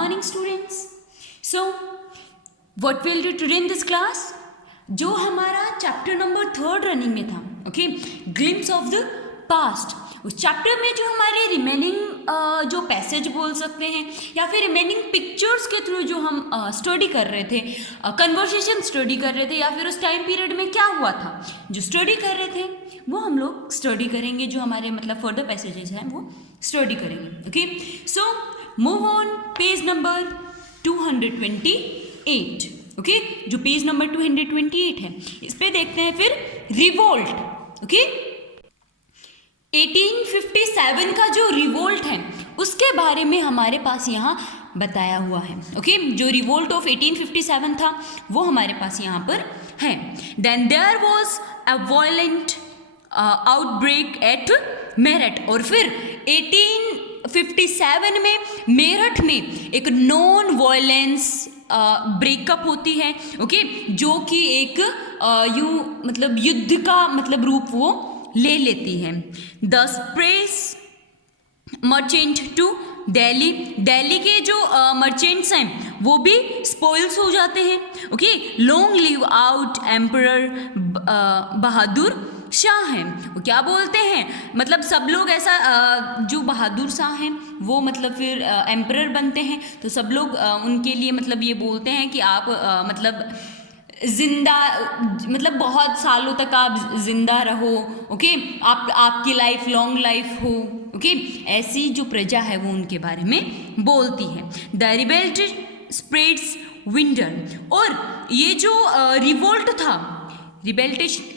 morning students. So what we'll do today in this class, जो हमारा chapter number 3 running में था, okay, glimpse of the past, उस chapter में जो हमारे रिमेनिंग जो पैसेज बोल सकते हैं या फिर रिमेनिंग पिक्चर्स के थ्रू जो हम स्टडी कर रहे थे, कन्वर्सेशन स्टडी कर रहे थे या फिर उस टाइम पीरियड में क्या हुआ था जो स्टडी कर रहे थे वो हम लोग स्टडी करेंगे, जो हमारे मतलब फर्दर पैसेजेस हैं वो स्टडी करेंगे. Okay, so move on page number 228. Okay, जो पेज नंबर 228 है इस पे देखते हैं फिर रिवोल्ट. ओके, 1857 का जो रिवोल्ट है उसके बारे में हमारे पास यहाँ बताया हुआ है. ओके, जो रिवोल्ट ऑफ 1857 था वो हमारे पास यहाँ पर है. Then there was a violent outbreak at Meerut, और फिर 1857 में मेरठ में एक नॉन वायलेंस ब्रेकअप होती है. ओके, जो कि एक यूं मतलब युद्ध का मतलब रूप वो ले लेती है. द स्प्रेस मर्चेंट टू दिल्ली, दिल्ली के जो मर्चेंट्स हैं वो भी स्पॉइल्स हो जाते हैं. Okay, long live out emperor Bahadur Shah हैं. वो क्या बोलते हैं, मतलब सब लोग ऐसा जो बहादुर शाह हैं वो मतलब फिर एम्परर बनते हैं, तो सब लोग उनके लिए मतलब ये बोलते हैं कि आप मतलब जिंदा मतलब बहुत सालों तक आप जिंदा रहो. ओके, आपकी लाइफ लॉन्ग लाइफ हो. ओके, ऐसी जो प्रजा है वो उनके बारे में बोलती है. द रिबेल्ट स्प्रेड्स विंडर, और ये जो रिवोल्ट था, रिबेल्टेशन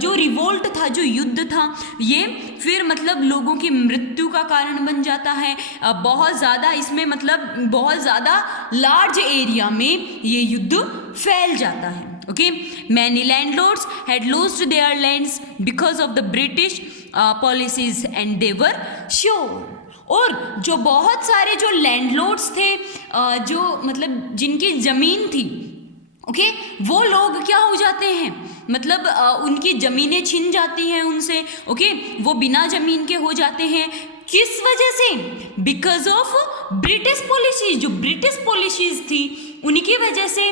जो रिवोल्ट था, जो युद्ध था, ये फिर मतलब लोगों की मृत्यु का कारण बन जाता है. बहुत ज़्यादा इसमें मतलब बहुत ज़्यादा लार्ज एरिया में ये युद्ध फैल जाता है. Okay, many landlords had lost their lands because of the British policies and they were sure, और जो बहुत सारे जो लैंडलॉर्ड्स थे, जो मतलब जिनकी ज़मीन थी, ओके, वो लोग क्या हो जाते हैं, मतलब उनकी ज़मीनें छिन जाती हैं उनसे. ओके, वो बिना ज़मीन के हो जाते हैं. किस वजह से? Because of British policies. जो ब्रिटिश पॉलिसीज थी उनकी वजह से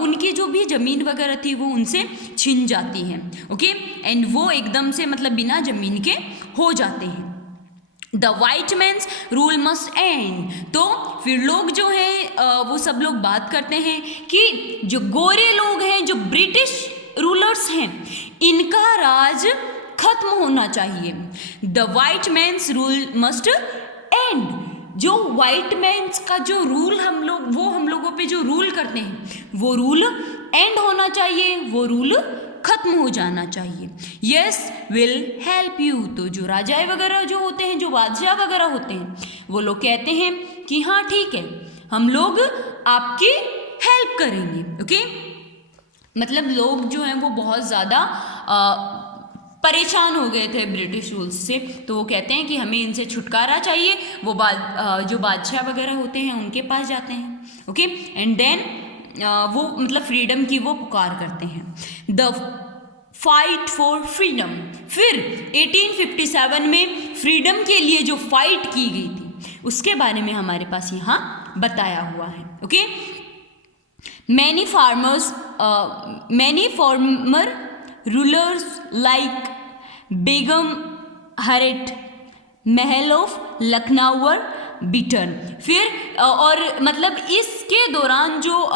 उनकी जो भी ज़मीन वगैरह थी वो उनसे छिन जाती हैं. ओके, एंड वो एकदम से मतलब बिना ज़मीन के हो जाते हैं. The white man's rule must end, तो फिर लोग जो हैं वो सब लोग बात करते हैं कि जो गोरे लोग हैं, जो ब्रिटिश रूलर्स हैं, इनका राज खत्म होना चाहिए. The white man's rule must end, जो वाइट मैन्स का जो रूल हम लोगों पे जो रूल करते हैं वो रूल एंड होना चाहिए, वो रूल खत्म हो जाना चाहिए. यस विल हेल्प यू, तो जो राजाएं वगैरह जो होते हैं, जो बादशाह वगैरह होते हैं, वो लोग कहते हैं कि हाँ ठीक है, हम लोग आपकी हेल्प करेंगे. ओके, मतलब लोग जो हैं वो बहुत ज़्यादा परेशान हो गए थे ब्रिटिश रूल्स से, तो वो कहते हैं कि हमें इनसे छुटकारा चाहिए. वो जो बादशाह वगैरह होते हैं उनके पास जाते हैं. ओके, एंड देन वो मतलब फ्रीडम की वो पुकार करते हैं. द फाइट फॉर फ्रीडम, फिर 1857 में फ्रीडम के लिए जो फाइट की गई थी उसके बारे में हमारे पास यहाँ बताया हुआ है. Okay, many former rulers like Begum Hazrat, Mahal of Lucknow वर बिटन. फिर और मतलब इसके दौरान जो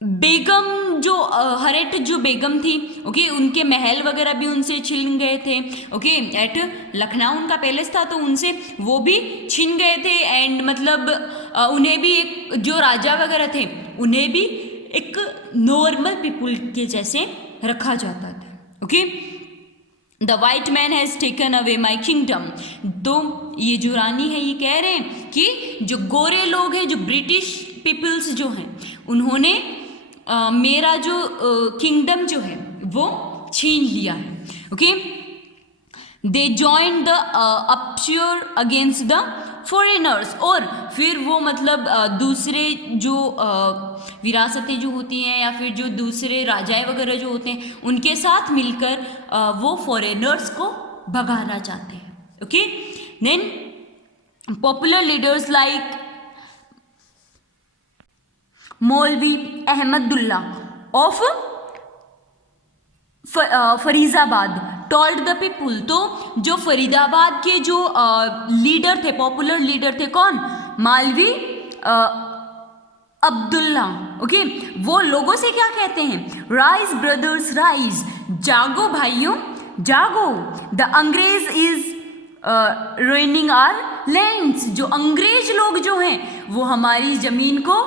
बेगम जो हरेट जो बेगम थी, ओके, उनके महल वगैरह भी उनसे छिन गए थे. ओके, एट लखनऊ उनका पैलेस था तो उनसे वो भी छिन गए थे. एंड मतलब उन्हें भी एक जो राजा वगैरह थे उन्हें भी एक नॉर्मल पीपल के जैसे रखा जाता था. Okay, the white man has taken away my kingdom, तो ये जो रानी है ये कह रहे हैं कि जो गोरे लोग हैं, जो ब्रिटिश पीपल्स जो हैं, उन्होंने मेरा जो किंगडम जो है वो छीन लिया है. Okay, they join the upsurge against the foreigners, और फिर वो मतलब दूसरे जो विरासतें जो होती हैं या फिर जो दूसरे राजाएं वगैरह जो होते हैं उनके साथ मिलकर वो फॉरेनर्स को भगाना चाहते हैं. Okay, then popular leaders like Maulvi Ahmadullah of Faridabad told the people. तो जो फरीदाबाद के जो लीडर थे, पॉपुलर लीडर थे, कौन? मालवी अब्दुल्ला। ओके, वो लोगों से क्या कहते हैं? राइज ब्रदर्स राइज, जागो भाइयों जागो। द अंग्रेज इज रुइनिंग आवर लैंड्स, जो अंग्रेज लोग जो हैं वो हमारी जमीन को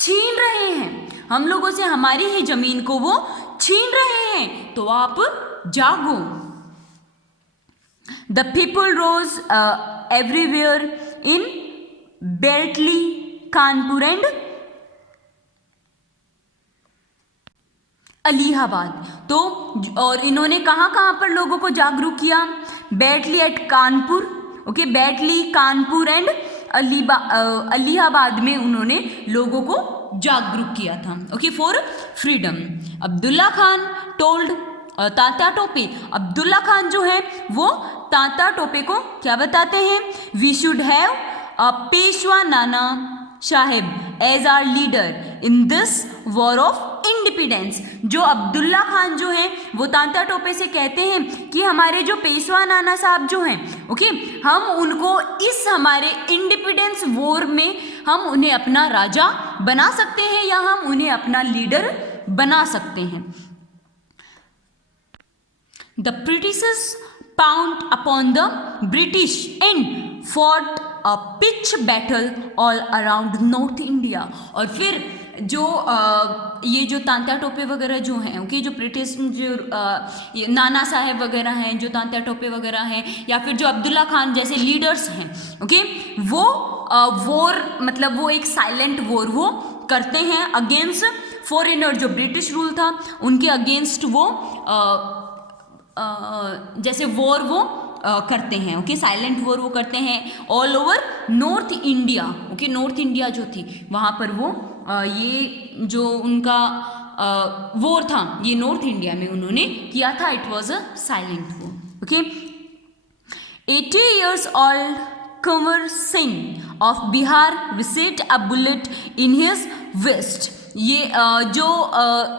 छीन रहे हैं, हम लोगों से हमारी ही जमीन को वो छीन रहे हैं, तो आप जागो। The people rose everywhere in Bareilly, Kanpur and Allahabad. तो और इन्होंने कहाँ कहाँ पर लोगों को जागरूक किया? Bareilly at Kanpur, okay, Bareilly, Kanpur and Allahabad में उन्होंने लोगों को जागरूक किया था, okay, for freedom. Abdullah Khan told Tatya Tope, Abdullah Khan जो है वो तात्या टोपे को क्या बताते हैं? We should have Peshwa Nana Saheb as our leader in this war of independence. जो अब्दुल्ला खान जो है वो तात्या टोपे से कहते हैं कि हमारे जो पेशवा नाना साहब जो हैं, ओके, हम उनको इस हमारे इंडिपेंडेंस वॉर में हम उन्हें अपना राजा बना सकते हैं या हम उन्हें अपना लीडर बना सकते हैं। The Britishers pound upon the British and fought a pitch battle all around north India. और फिर जो ये जो तात्या टोपे वगैरह जो हैं, ओके, जो ब्रिटिश जो नाना साहेब वगैरह हैं, जो तात्या टोपे वगैरह हैं, या फिर जो अब्दुल्ला खान जैसे लीडर्स हैं, ओके, वो वॉर मतलब वो एक साइलेंट वॉर वो करते हैं अगेंस्ट फॉरेनर, जो ब्रिटिश रूल था उनके अगेंस्ट वो जैसे वॉर वो करते हैं, ओके, साइलेंट वॉर वो करते हैं all over north India, okay, north India जो थी वहाँ पर वो ये जो उनका वॉर था ये नॉर्थ इंडिया में उन्होंने किया था। It was a silent war, okay. 80 years old Kunwar Singh of Bihar received a bullet in his waist. ये जो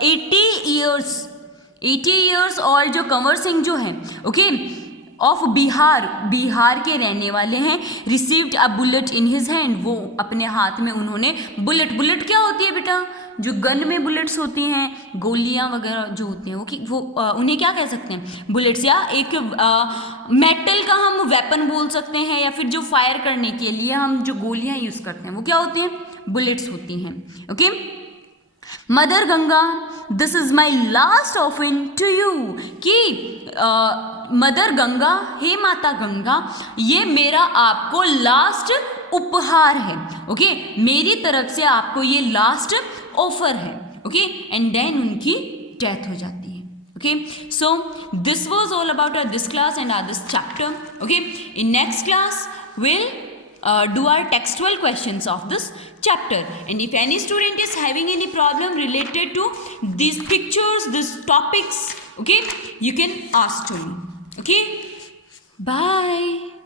80 years old जो कंवर सिंह जो है, ओके, ऑफ बिहार के रहने वाले हैं, received a bullet in his hand, वो अपने हाथ में उन्होंने बुलेट क्या होती है बेटा? जो गन में बुलेट्स होती हैं, गोलियां वगैरह जो होती हैं वो उन्हें क्या कह सकते हैं? बुलेट्स, या एक मेटल का हम वेपन बोल सकते हैं, या फिर जो फायर करने के लिए हम जो गोलियां यूज़ करते हैं वो क्या होती हैं? बुलेट्स होती हैं, okay. Mother Ganga, this is my last offering to you, कि मदर गंगा, हे माता गंगा, ये मेरा आपको लास्ट उपहार है, ओके, मेरी तरफ से आपको ये लास्ट ऑफर है, ओके। एंड देन उनकी डेथ हो जाती है, okay. So this was all about this class and this chapter, okay. In next class we'll do our textual questions of this chapter, and if any student is having any problem related to these pictures, these topics, okay, you can ask to me, okay. Bye.